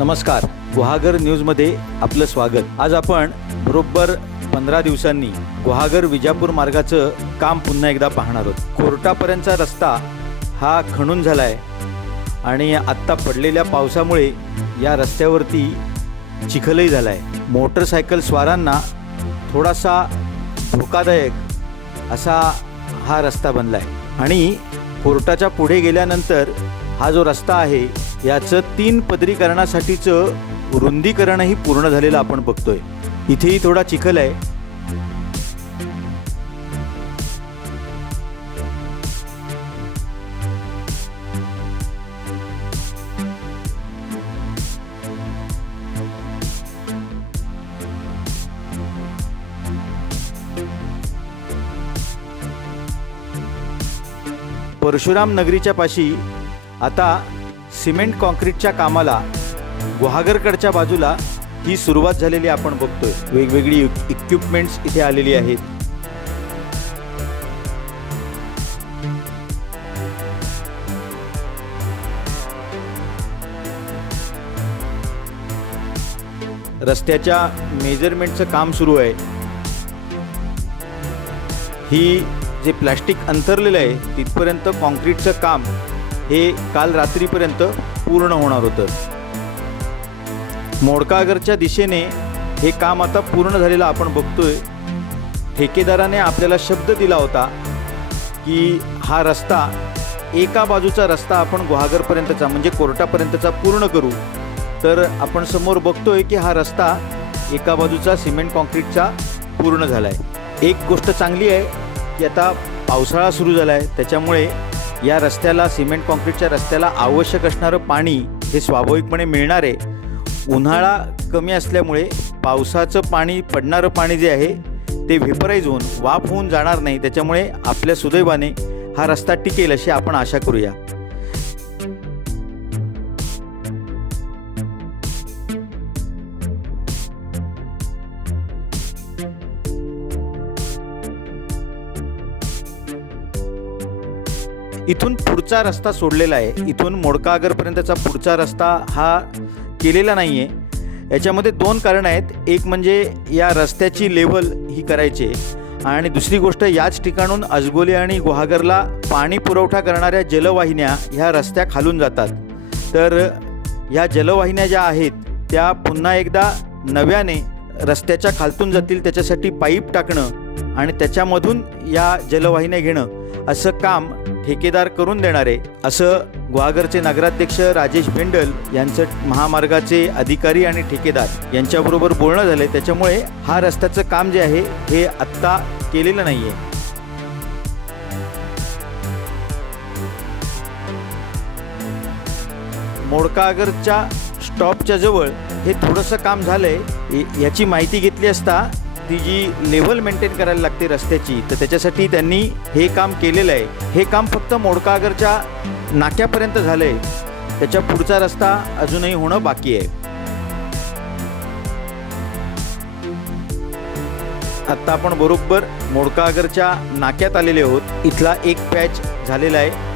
नमस्कार. गुहागर न्यूजमध्ये आपलं स्वागत. आज आपण बरोबर पंधरा दिवसांनी गुहागर विजापूर मार्गाचं काम पुन्हा एकदा पाहणार आहोत. कोर्टापर्यंतचा रस्ता हा खणून झाला आहे आणि आत्ता पडलेल्या पावसामुळे या रस्त्यावरती चिखलही झाला आहे मोटरसायकल स्वारांना थोडासा धोकादायक असा हा रस्ता बनला आहे आणि कोर्टाच्या पुढे गेल्यानंतर हा जो रस्ता आहे याचं तीन पदरीकरणासाठीचं रुंदीकरणही पूर्ण झालेलं आपण बघतोय. इथेही थोडा चिखल आहे. परशुराम नगरीच्या पाशी आता सिमेंट कॉन्क्रीटच्या कामाला गुहागरकडच्या बाजूला ही सुरुवात झालेली आपण बघतोय. वेगवेगळी इक्विपमेंट्स इथे आलेली आहेत. रस्त्याच्या मेजरमेंटचं काम सुरू आहे. ही जे प्लॅस्टिक अंतरलेलं आहे तिथपर्यंत कॉन्क्रीटचं काम हे काल रात्रीपर्यंत पूर्ण होणार होतं. मोडकागरच्या दिशेने हे काम आता पूर्ण झालेलं आपण बघतोय. ठेकेदाराने आपल्याला शब्द दिला होता की हा रस्ता एका बाजूचा रस्ता आपण गुहागरपर्यंतचा म्हणजे कोर्टापर्यंतचा पूर्ण करू. तर आपण समोर बघतोय की हा रस्ता एका बाजूचा सिमेंट कॉन्क्रीटचा पूर्ण झाला आहे एक गोष्ट चांगली आहे की आता पावसाळा सुरू झाला आहे त्याच्यामुळे या रस्त्याला सिमेंट कॉन्क्रीटच्या रस्त्याला आवश्यक असणारं पाणी हे स्वाभाविकपणे मिळणार. आहे उन्हाळा कमी असल्यामुळे पावसाचं पाणी पडणारं पाणी जे आहे ते व्हेपराईज होऊन वाफ होऊन जाणार नाही. त्याच्यामुळे आपल्या सुदैवाने हा रस्ता टिकेल अशी आपण आशा करूया. इथून पुढचा रस्ता सोडलेला आहे. इथून मोडकागरपर्यंतचा पुढचा रस्ता हा केलेला नाही आहे याच्यामध्ये दोन कारणं आहेत. एक म्हणजे या रस्त्याची लेवल ही करायची आहे. आणि दुसरी गोष्ट याच ठिकाणून अजगोली आणि गुहागरला पाणी पुरवठा करणाऱ्या जलवाहिन्या ह्या रस्त्या खालून जातात. तर ह्या जलवाहिन्या ज्या आहेत त्या पुन्हा एकदा नव्याने रस्त्याच्या खालतून जातील. त्याच्यासाठी पाईप टाकणं आणि त्याच्यामधून या जलवाहिन्या घेणं असं काम ठेकेदार करून देणार आहे असं ग्वागरचे नगराध्यक्ष राजेश भेंडल यांचं महामार्गाचे अधिकारी आणि ठेकेदार यांच्याबरोबर बोलणं झालं त्याच्यामुळे हा रस्त्याचं काम जे आहे हे आत्ता केलेलं नाही आहे मोडकागरच्या स्टॉपच्या जवळ हे थोडंसं काम झालंय. याची माहिती घेतली असता ती जी लेवल मेंटेन करायला लागते रस्त्याची तर त्याच्यासाठी त्यांनी हे काम केलेलं आहे. हे काम फक्त मोडकागरच्या नाक्यापर्यंत झालं आहे त्याच्या पुढचा रस्ता अजूनही होणं बाकी आहे. आत्ता आपण बरोबर मोडकागरच्या नाक्यात आलेले आहोत. इथला एक पॅच झालेला आहे.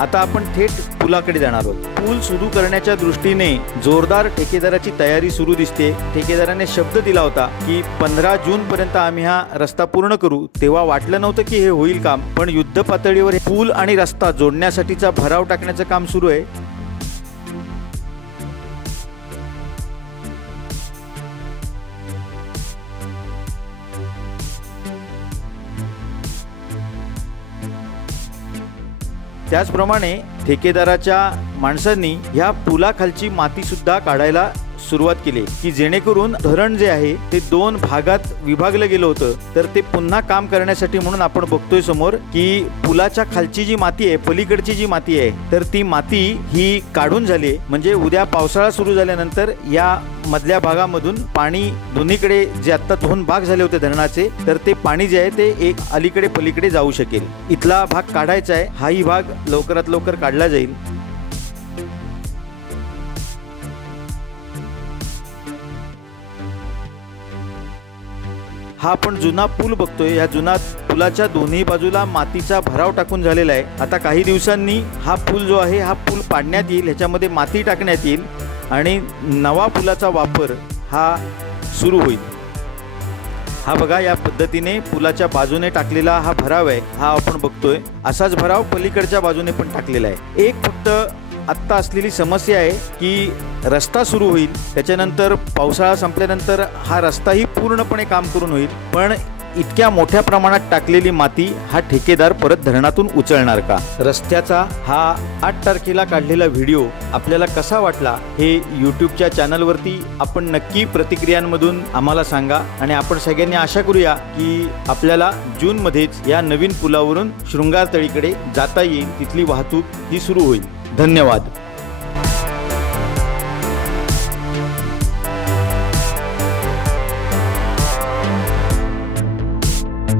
आता आपण थेट पुलाकडे जाणार आहोत. पूल सुरू करण्याच्या दृष्टीने जोरदार ठेकेदाराची तयारी सुरू दिसते. ठेकेदाराने शब्द दिला होता की पंधरा जून पर्यंत आम्ही हा रस्ता पूर्ण करू. तेव्हा वाटलं नव्हतं की हे होईल काम पण युद्ध पातळीवर पूल आणि रस्ता जोडण्यासाठीचा भराव टाकण्याचं काम सुरू आहे. त्याचप्रमाणे ठेकेदाराच्या माणसांनी ह्या पुलाखालची मातीसुद्धा काढायला सुरुवात केली की जेणेकरून धरण जे आहे ते दोन भागात विभागलं गेलं होतं. तर ते पुन्हा काम करण्यासाठी म्हणून आपण बघतोय समोर की पुलाच्या खालची जी माती आहे पलीकडची जी माती आहे तर ती माती ही काढून झाली आहे. म्हणजे उद्या पावसाळा सुरू झाल्यानंतर या मधल्या भागामधून पाणी दोन्हीकडे जे आता दोन भाग झाले होते धरणाचे तर ते पाणी जे आहे ते एक अलीकडे पलीकडे जाऊ शकेल. इथला भाग काढायचा आहे हाही भाग लवकरात लवकर काढला जाईल. हा आपण जुना पूल बघतोय. या जुना पुलाच्या दोन्ही बाजूला मातीचा भराव टाकून झालेला आहे. आता काही दिवसांनी हा पूल जो आहे हा पूल पाडण्यात येईल ह्याच्यामध्ये माती टाकण्यात येईल आणि नवा पुलाचा वापर हा सुरू होईल. हा बघा या पद्धतीने पुलाच्या बाजूने टाकलेला हा भराव आहे हा आपण बघतोय. असाच भराव पलीकडच्या बाजूने पण टाकलेला आहे. एक फक्त आत्ता असलेली समस्या आहे की रस्ता सुरू होईल त्याच्यानंतर पावसाळा संपल्यानंतर हा रस्ताही पूर्णपणे काम करून होईल पण इतक्या मोठ्या प्रमाणात टाकलेली माती हा ठेकेदार परत धरणातून उचलणार का? रस्त्याचा हा आठ तारखेला काढलेला व्हिडिओ आपल्याला कसा वाटला हे यूट्यूबच्या चॅनलवरती आपण नक्की प्रतिक्रियांमधून आम्हाला सांगा आणि आपण सगळ्यांनी आशा करूया की आपल्याला जूनमध्येच या नवीन पुलावरून शृंगार तळीकडे जाता येईल तिथली वाहतूक ही सुरू होईल. धन्यवाद.